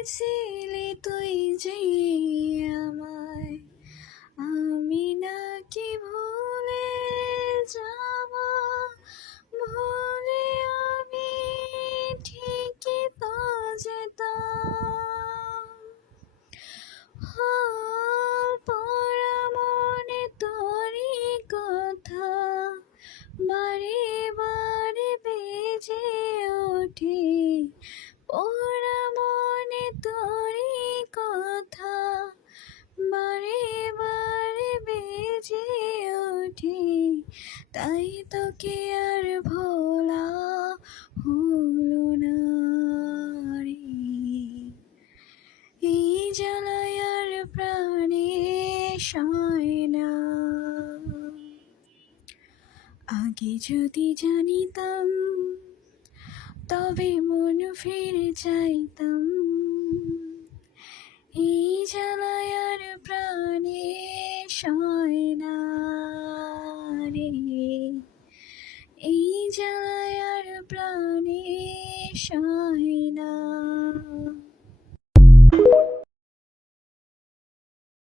বলেছিলি তুই যে আমায়, আমি নাকি ভুলে যাব, ভুলে আমি ঠিকই তো যেতাম। পড়া মনে তোরই কথা বারে বারে বেজে ওঠে, পড়া মনে তোরই কথা বারে বারে বেজে ওঠে, তাই তোকে আর ভোলা হলো না রে। এই জ্বালায় আর প্রাণে সয় না। আগে যদি জানিতাম তবে মন ফিরে চাইতাম, এই জ্বালায়